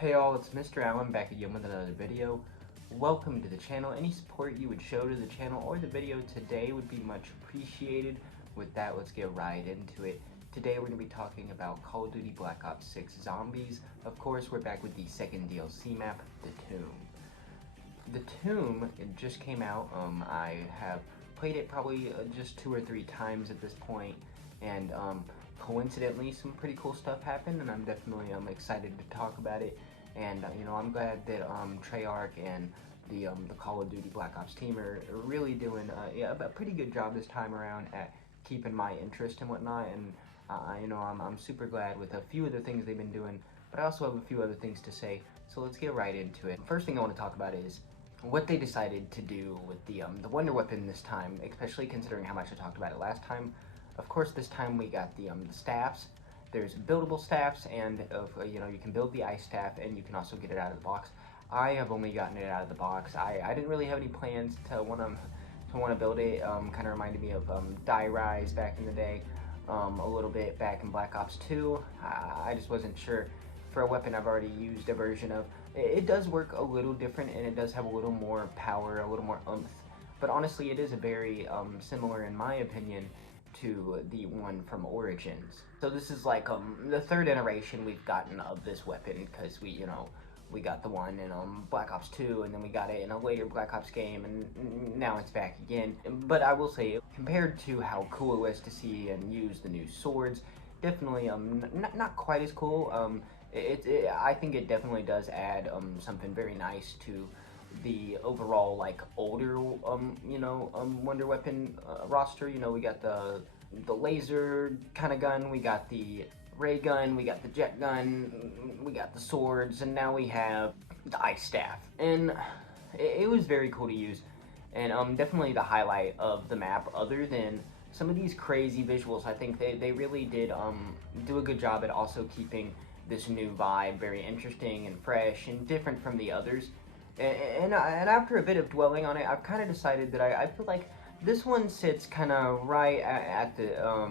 Hey all, it's Mr. Allen back again with another video. Welcome to the channel. Any support you would show to the channel or the video today would be much appreciated. With that, let's get right into it. Today we're going to be talking about Call of Duty Black Ops 6 Zombies. Of course, we're back with the second DLC map, The Tomb. The Tomb, it just came out. I have played it probably just 2 or 3 times at this point, and coincidentally some pretty cool stuff happened, and I'm definitely excited to talk about it. And I'm glad that Treyarch and the Call of Duty Black Ops team are really doing a pretty good job this time around at keeping my interest and whatnot. And I'm super glad with a few of the things they've been doing, but I also have a few other things to say. So let's get right into it. First thing I want to talk about is what they decided to do with the wonder weapon this time, especially considering how much I talked about it last time. Of course, this time we got the staffs. There's buildable staffs, and you can build the ice staff, and you can also get it out of the box. I have only gotten it out of the box. I didn't really have any plans to want to build it. Kind of reminded me of Die Rise back in the day, a little bit back in Black Ops 2. I just wasn't sure. For a weapon I've already used a version of, it does work a little different, and it does have a little more power, a little more oomph. But honestly, it is a very similar, in my opinion, to the one from Origins. So this is like the third iteration we've gotten of this weapon, because we got the one in Black Ops 2, and then we got it in a later Black Ops game, and now it's back again. But I will say, compared to how cool it was to see and use the new swords, definitely not quite as cool. I think it definitely does add something very nice to the overall like older wonder weapon roster. We got the laser kind of gun, we got the ray gun, we got the jet gun, we got the swords, and now we have the ice staff. And it was very cool to use, and definitely the highlight of the map, other than some of these crazy visuals. I think they really did do a good job at also keeping this new vibe very interesting and fresh and different from the others. And after a bit of dwelling on it, I've kind of decided that I feel like this one sits kind of right at the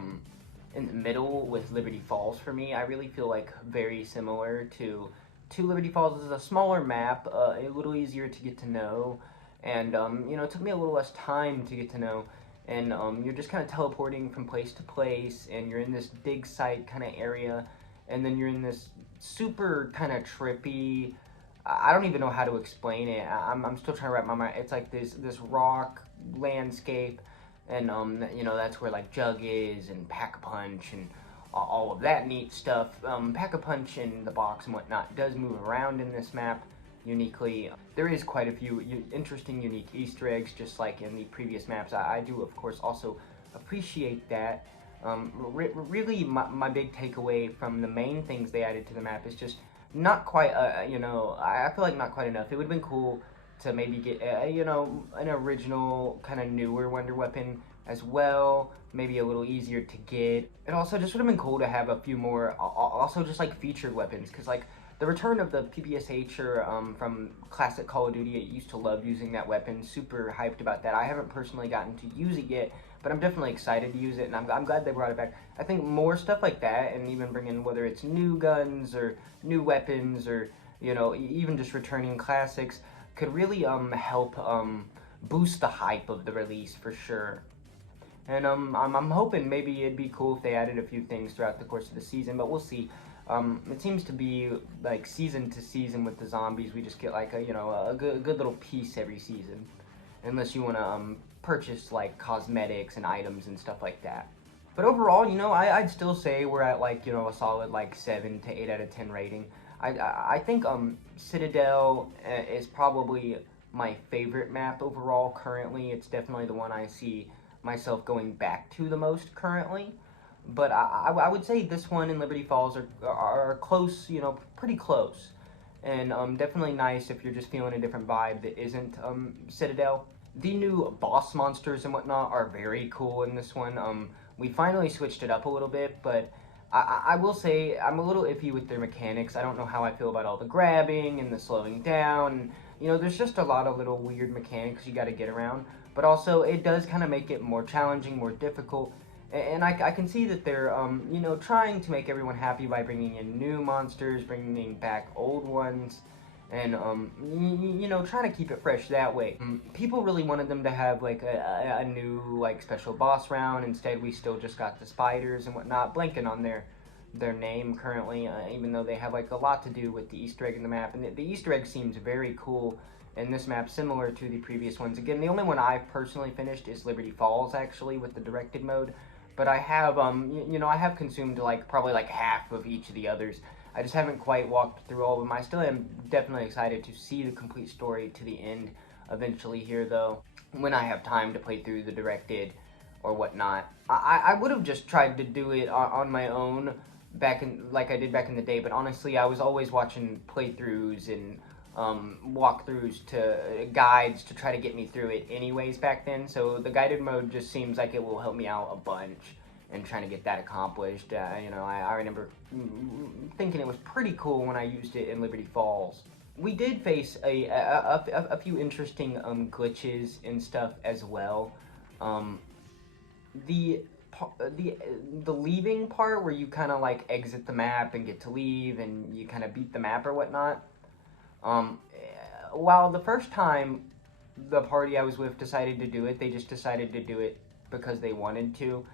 in the middle with Liberty Falls for me. I really feel like very similar to Liberty Falls. This is a smaller map, a little easier to get to know, and it took me a little less time to get to know. And you're just kind of teleporting from place to place, and you're in this dig site kind of area, and then you're in this super kind of trippy, I don't even know how to explain it. I'm still trying to wrap my mind. It's like this rock landscape, and that's where like Jug is, and Pack-a-Punch, and all of that neat stuff. Pack-a-Punch in the box and whatnot does move around in this map uniquely. There is quite a few interesting, unique Easter eggs, just like in the previous maps. I do, of course, also appreciate that. Really, my big takeaway from the main things they added to the map is just not quite, I feel like not quite enough. It would have been cool to maybe get, an original kind of newer wonder weapon as well, maybe a little easier to get. It also just would have been cool to have a few more, also just like featured weapons, because like the return of the PPSH from classic Call of Duty, I used to love using that weapon, super hyped about that. I haven't personally gotten to use it yet, but I'm definitely excited to use it, and I'm glad they brought it back. I think more stuff like that, and even bringing, whether it's new guns or new weapons, or even just returning classics, could really help boost the hype of the release for sure. And I'm hoping maybe it'd be cool if they added a few things throughout the course of the season, but we'll see. It seems to be like season to season with the zombies. We just get like a good little piece every season, unless you want to purchase like cosmetics and items and stuff like that. But overall, I'd still say we're at like a solid like 7 to 8 out of 10 rating. I think Citadel is probably my favorite map overall currently. It's definitely the one I see myself going back to the most currently. But I would say this one and Liberty Falls are close, pretty close. And definitely nice if you're just feeling a different vibe that isn't Citadel. The new boss monsters and whatnot are very cool in this one. We finally switched it up a little bit, but I will say I'm a little iffy with their mechanics. I don't know how I feel about all the grabbing and the slowing down. There's just a lot of little weird mechanics you got to get around. But also, it does kind of make it more challenging, more difficult. And I can see that they're, you know, trying to make everyone happy by bringing in new monsters, bringing back old ones, and, you know, trying to keep it fresh that way. People really wanted them to have, like, a new, like, special boss round. Instead, we still just got the spiders and whatnot, blanking on their name currently, even though they have, like, a lot to do with the Easter egg in the map. And the Easter egg seems very cool in this map, similar to the previous ones. Again, the only one I've personally finished is Liberty Falls, actually, with the directed mode. But I have, you know, I have consumed, like, probably, like, half of each of the others. I just haven't quite walked through all of them. I still am definitely excited to see the complete story to the end eventually here, though, when I have time to play through the directed or whatnot. I would have just tried to do it on my own back in, like I did back in the day, but honestly, I was always watching playthroughs and walkthroughs to guides to try to get me through it anyways back then, so the guided mode just seems like it will help me out a bunch and trying to get that accomplished. You know, I remember thinking it was pretty cool when I used it in Liberty Falls. We did face a few interesting glitches and stuff as well. The leaving part where you kind of like exit the map and get to leave and you kind of beat the map or whatnot. While the first time the party I was with decided to do it, they just decided to do it because they wanted to.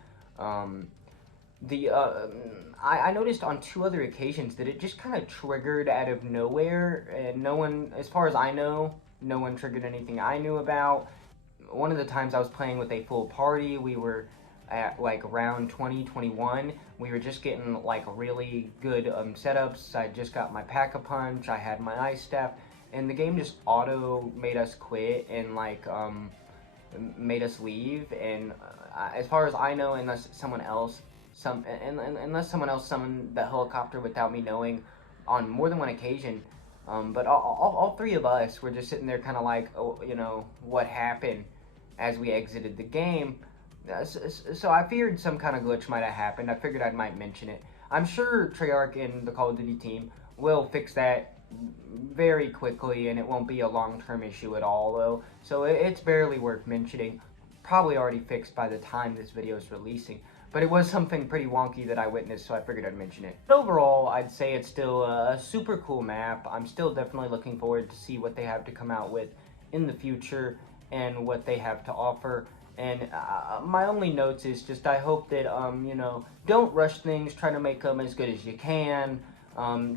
I noticed on 2 other occasions that it just kind of triggered out of nowhere, and no one, as far as I know, no one triggered anything I knew about. One of the times I was playing with a full party, we were at like round 20, 21. We were just getting like really good setups. I just got my Pack-a-Punch, I had my Ice Staff, and the game just auto made us quit and like made us leave. And as far as I know, unless someone else summoned the helicopter without me knowing on more than one occasion, but all 3 of us were just sitting there kind of like, oh, you know, what happened as we exited the game. So I feared some kind of glitch might have happened. I figured I might mention it. I'm sure Treyarch and the Call of Duty team will fix that very quickly, and it won't be a long-term issue at all, though. So it's barely worth mentioning. Probably already fixed by the time this video is releasing. But it was something pretty wonky that I witnessed, so I figured I'd mention it. But overall, I'd say it's still a super cool map. I'm still definitely looking forward to see what they have to come out with in the future and what they have to offer. And my only notes is just I hope that, you know, don't rush things, try to make them as good as you can.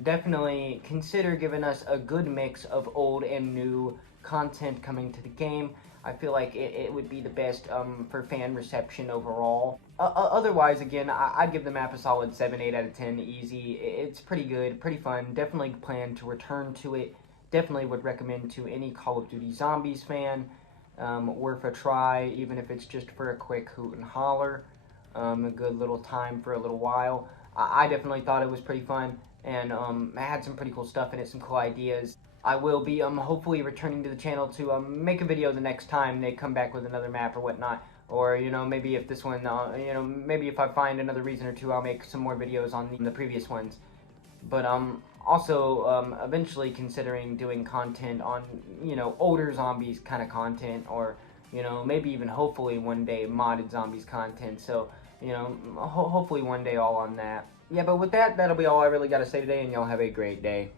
Definitely consider giving us a good mix of old and new content coming to the game. I feel like it would be the best for fan reception overall. Otherwise, again, I'd give the map a solid 7, 8 out of 10, easy. It's pretty good, pretty fun. Definitely plan to return to it. Definitely would recommend to any Call of Duty Zombies fan. Worth a try, even if it's just for a quick hoot and holler. A good little time for a little while. I definitely thought it was pretty fun, and it had some pretty cool stuff in it, some cool ideas. I will be hopefully returning to the channel to make a video the next time they come back with another map or whatnot. Or, you know, maybe if this one, you know, maybe if I find another reason or two, I'll make some more videos on the previous ones. But also eventually considering doing content on, you know, older zombies kind of content, or, you know, maybe even hopefully one day modded zombies content. So, you know, hopefully one day all on that. Yeah, but with that, that'll be all I really got to say today, and y'all have a great day.